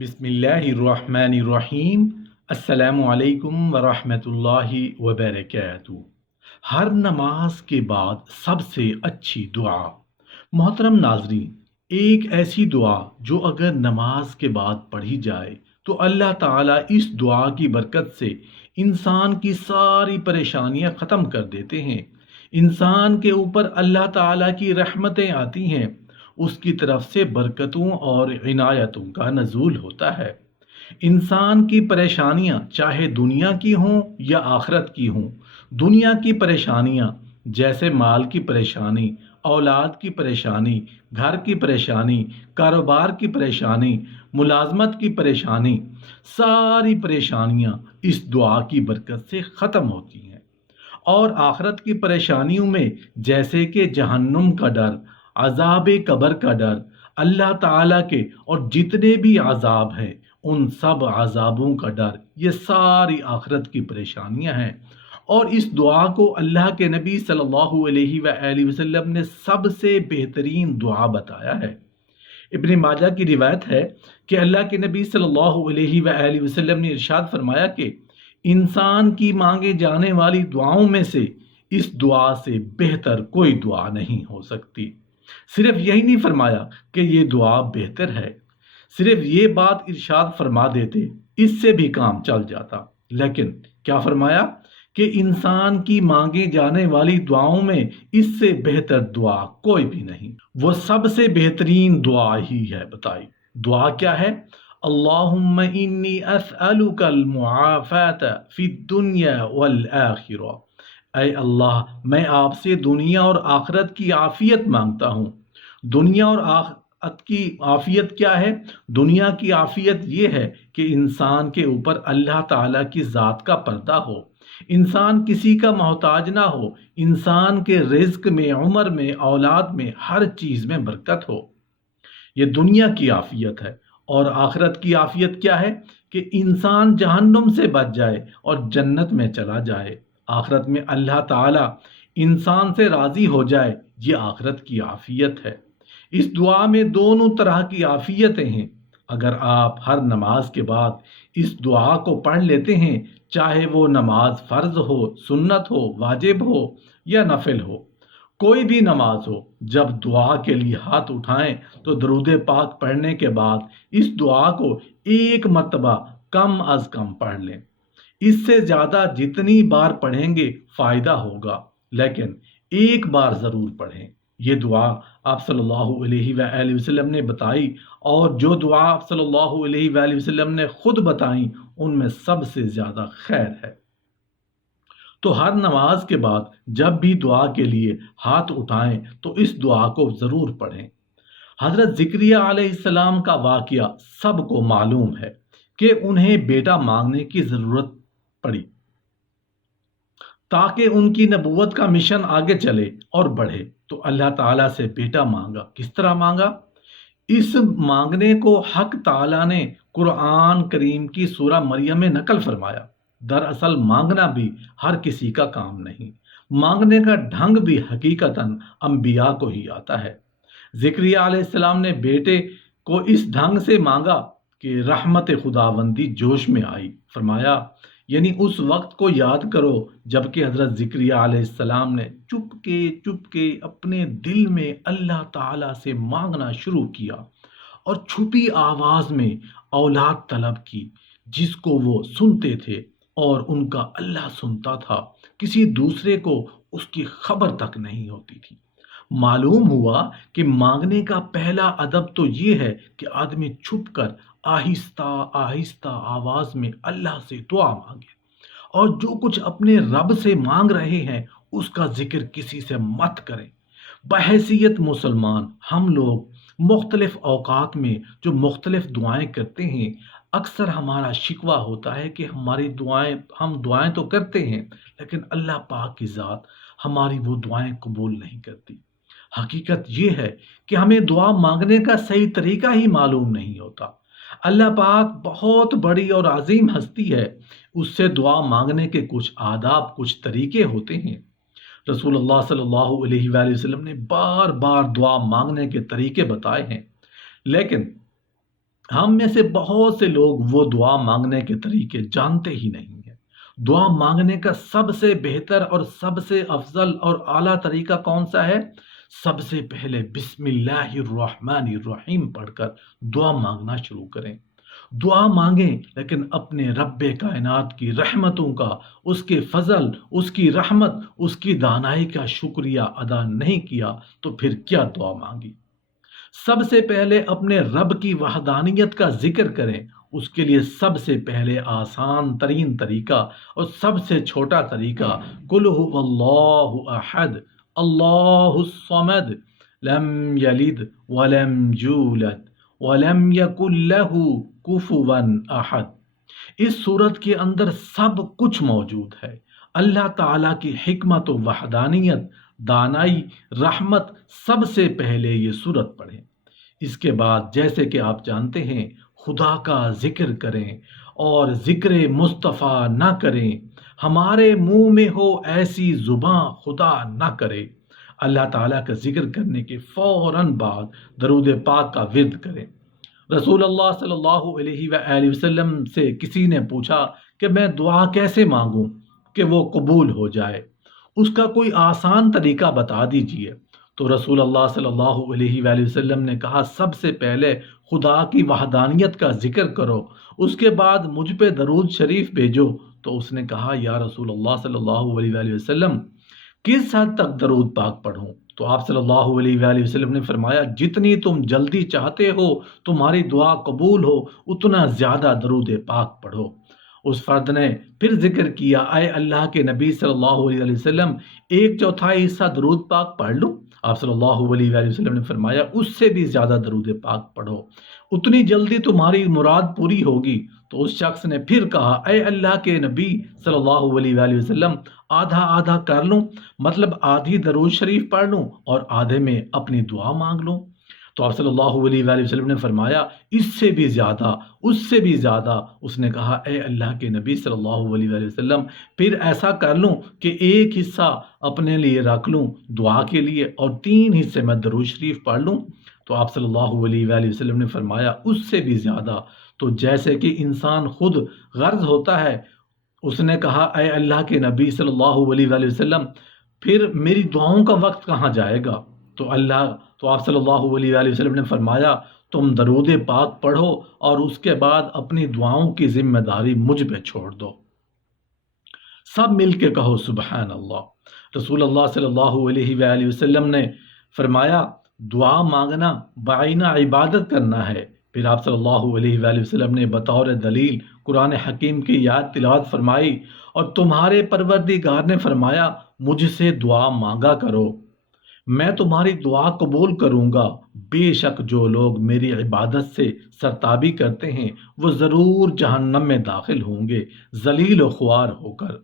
بسم اللہ الرحمن الرحیم۔ السلام علیکم ورحمۃ اللہ وبرکاتہ۔ ہر نماز کے بعد سب سے اچھی دعا۔ محترم ناظرین، ایک ایسی دعا جو اگر نماز کے بعد پڑھی جائے تو اللہ تعالیٰ اس دعا کی برکت سے انسان کی ساری پریشانیاں ختم کر دیتے ہیں۔ انسان کے اوپر اللہ تعالیٰ کی رحمتیں آتی ہیں، اس کی طرف سے برکتوں اور عنایتوں کا نزول ہوتا ہے۔ انسان کی پریشانیاں چاہے دنیا کی ہوں یا آخرت کی ہوں، دنیا کی پریشانیاں جیسے مال کی پریشانی، اولاد کی پریشانی، گھر کی پریشانی، کاروبار کی پریشانی، ملازمت کی پریشانی، ساری پریشانیاں اس دعا کی برکت سے ختم ہوتی ہیں۔ اور آخرت کی پریشانیوں میں جیسے کہ جہنم کا ڈر، عذاب قبر کا ڈر، اللہ تعالیٰ کے اور جتنے بھی عذاب ہیں ان سب عذابوں کا ڈر، یہ ساری آخرت کی پریشانیاں ہیں۔ اور اس دعا کو اللہ کے نبی صلی اللہ علیہ وآلہ وسلم نے سب سے بہترین دعا بتایا ہے۔ ابن ماجہ کی روایت ہے کہ اللہ کے نبی صلی اللہ علیہ وآلہ وسلم نے ارشاد فرمایا کہ انسان کی مانگے جانے والی دعاؤں میں سے اس دعا سے بہتر کوئی دعا نہیں ہو سکتی۔ صرف یہی نہیں فرمایا کہ یہ دعا بہتر ہے، صرف یہ بات ارشاد فرما دیتے اس سے بھی کام چل جاتا، لیکن کیا فرمایا کہ انسان کی مانگے جانے والی دعاؤں میں اس سے بہتر دعا کوئی بھی نہیں، وہ سب سے بہترین دعا ہی ہے۔ بتائی دعا کیا ہے؟ اللہم انی اسألک المعافات فی الدنیا والآخرہ۔ اے اللہ، میں آپ سے دنیا اور آخرت کی عافیت مانگتا ہوں۔ دنیا اور آخرت کی عافیت کیا ہے؟ دنیا کی عافیت یہ ہے کہ انسان کے اوپر اللہ تعالیٰ کی ذات کا پردہ ہو، انسان کسی کا محتاج نہ ہو، انسان کے رزق میں، عمر میں، اولاد میں، ہر چیز میں برکت ہو، یہ دنیا کی عافیت ہے۔ اور آخرت کی عافیت کیا ہے؟ کہ انسان جہنم سے بچ جائے اور جنت میں چلا جائے۔ آخرت میں اللہ تعالیٰ انسان سے راضی ہو جائے، یہ آخرت کی عافیت ہے۔ اس دعا میں دونوں طرح کی عافیتیں ہیں۔ اگر آپ ہر نماز کے بعد اس دعا کو پڑھ لیتے ہیں، چاہے وہ نماز فرض ہو، سنت ہو، واجب ہو یا نفل ہو، کوئی بھی نماز ہو، جب دعا کے لیے ہاتھ اٹھائیں تو درود پاک پڑھنے کے بعد اس دعا کو ایک مرتبہ کم از کم پڑھ لیں۔ اس سے زیادہ جتنی بار پڑھیں گے فائدہ ہوگا، لیکن ایک بار ضرور پڑھیں۔ یہ دعا آپ صلی اللہ علیہ وآلہ وسلم نے بتائی، اور جو دعا آپ صلی اللہ علیہ وآلہ وسلم نے خود بتائیں ان میں سب سے زیادہ خیر ہے۔ تو ہر نماز کے بعد جب بھی دعا کے لیے ہاتھ اٹھائیں تو اس دعا کو ضرور پڑھیں۔ حضرت زکریا علیہ السلام کا واقعہ سب کو معلوم ہے کہ انہیں بیٹا مانگنے کی ضرورت پڑی تاکہ ان کی نبوت کا مشن آگے چلے اور بڑھے، تو اللہ تعالیٰ سے بیٹا مانگا۔ کس طرح مانگا؟ اس مانگنے کو حق تعالیٰ نے قرآن کریم کی سورہ مریم میں نقل فرمایا۔ دراصل مانگنا بھی ہر کسی کا کام نہیں، مانگنے کا ڈھنگ بھی حقیقتاً انبیاء کو ہی آتا ہے۔ زکریا علیہ السلام نے بیٹے کو اس ڈھنگ سے مانگا کہ رحمت خداوندی جوش میں آئی۔ فرمایا یعنی اس وقت کو یاد کرو جبکہ حضرت زکریا علیہ السلام نے چپ کے اپنے دل میں اللہ تعالیٰ سے مانگنا شروع کیا اور چھپی آواز میں اولاد طلب کی، جس کو وہ سنتے تھے اور ان کا اللہ سنتا تھا، کسی دوسرے کو اس کی خبر تک نہیں ہوتی تھی۔ معلوم ہوا کہ مانگنے کا پہلا ادب تو یہ ہے کہ آدمی چھپ کر آہستہ آہستہ آواز میں اللہ سے دعا مانگے، اور جو کچھ اپنے رب سے مانگ رہے ہیں اس کا ذکر کسی سے مت کریں۔ بحیثیت مسلمان ہم لوگ مختلف اوقات میں جو مختلف دعائیں کرتے ہیں، اکثر ہمارا شکوہ ہوتا ہے کہ ہم دعائیں تو کرتے ہیں لیکن اللہ پاک کی ذات ہماری وہ دعائیں قبول نہیں کرتی۔ حقیقت یہ ہے کہ ہمیں دعا مانگنے کا صحیح طریقہ ہی معلوم نہیں ہوتا۔ اللہ پاک بہت بڑی اور عظیم ہستی ہے، اس سے دعا مانگنے کے کچھ آداب، کچھ طریقے ہوتے ہیں۔ رسول اللہ صلی اللہ علیہ وآلہ وسلم نے بار بار دعا مانگنے کے طریقے بتائے ہیں، لیکن ہم میں سے بہت سے لوگ وہ دعا مانگنے کے طریقے جانتے ہی نہیں ہیں۔ دعا مانگنے کا سب سے بہتر اور سب سے افضل اور اعلیٰ طریقہ کون سا ہے؟ سب سے پہلے بسم اللہ الرحمن الرحیم پڑھ کر دعا مانگنا شروع کریں۔ دعا مانگیں لیکن اپنے رب کائنات کی رحمتوں کا، اس کے فضل، اس کی رحمت، اس کی دانائی کا شکریہ ادا نہیں کیا تو پھر کیا دعا مانگی؟ سب سے پہلے اپنے رب کی وحدانیت کا ذکر کریں۔ اس کے لیے سب سے پہلے آسان ترین طریقہ اور سب سے چھوٹا طریقہ قل هو اللہ احد اللہ الصمد لم یلد ولم یولد ولم یکن له کفوا احد۔ اس صورت کے اندر سب کچھ موجود ہے۔ اللہ تعالیٰ کی حکمت و وحدانیت، دانائی، رحمت، سب سے پہلے یہ صورت پڑھیں۔ اس کے بعد جیسے کہ آپ جانتے ہیں خدا کا ذکر کریں اور ذکر مصطفیٰ نہ کریں۔ ہمارے منہ میں ہو ایسی زباں خدا نہ کرے۔ اللہ تعالیٰ کا ذکر کرنے کے فوراً بعد درود پاک کا ورد کریں۔ رسول اللہ صلی اللہ علیہ وآلہ وسلم سے کسی نے پوچھا کہ میں دعا کیسے مانگوں کہ وہ قبول ہو جائے، اس کا کوئی آسان طریقہ بتا دیجئے۔ تو رسول اللہ صلی اللہ علیہ وآلہ وسلم نے کہا سب سے پہلے خدا کی وحدانیت کا ذکر کرو، اس کے بعد مجھ پہ درود شریف بھیجو۔ تو اس نے کہا یا رسول اللہ صلی اللہ علیہ وآلہ وسلم کس حد تک درود پاک پڑھوں؟ تو آپ صلی اللہ علیہ وآلہ وسلم نے فرمایا جتنی تم جلدی چاہتے ہو تمہاری دعا قبول ہو اتنا زیادہ درود پاک پڑھو۔ اس فرد نے پھر ذکر کیا اے اللہ کے نبی صلی اللہ علیہ وسلم 1/4 حصہ درود پاک پڑھ لوں؟ آپ صلی اللہ علیہ وآلہ وسلم نے فرمایا اس سے بھی زیادہ درود پاک پڑھو، اتنی جلدی تمہاری مراد پوری ہوگی۔ تو اس شخص نے پھر کہا اے اللہ کے نبی صلی اللہ علیہ وآلہ وسلم آدھا آدھا کر لوں، مطلب آدھی درود شریف پڑھ لوں اور آدھے میں اپنی دعا مانگ لوں؟ تو آپ صلی اللہ علیہ وآلہ وسلم نے فرمایا اس سے بھی زیادہ، اس سے بھی زیادہ۔ اس نے کہا اے اللہ کے نبی صلی اللہ علیہ وآلہ وسلم پھر ایسا کر لوں کہ ایک حصہ اپنے لیے رکھ لوں دعا کے لیے اور 3 حصے میں درود شریف پڑھ لوں؟ تو آپ صلی اللہ علیہ وآلہ وسلم نے فرمایا اس سے بھی زیادہ۔ تو جیسے کہ انسان خود غرض ہوتا ہے، اس نے کہا اے اللہ کے نبی صلی اللہ علیہ وآلہ وسلم پھر میری دعاؤں کا وقت کہاں جائے گا؟ تو آپ صلی اللہ علیہ وآلہ وسلم نے فرمایا تم درود پاک پڑھو اور اس کے بعد اپنی دعاؤں کی ذمہ داری مجھ پہ چھوڑ دو۔ سب مل کے کہو سبحان اللہ۔ رسول اللہ صلی اللہ علیہ وآلہ وسلم نے فرمایا دعا مانگنا بعینہ عبادت کرنا ہے۔ پھر آپ صلی اللہ علیہ وآلہ وسلم نے بطور دلیل قرآن حکیم کی یاد تلاوت فرمائی اور تمہارے پروردگار نے فرمایا مجھ سے دعا مانگا کرو، میں تمہاری دعا قبول کروں گا۔ بے شک جو لوگ میری عبادت سے سرتابی کرتے ہیں وہ ضرور جہنم میں داخل ہوں گے ذلیل و خوار ہو کر۔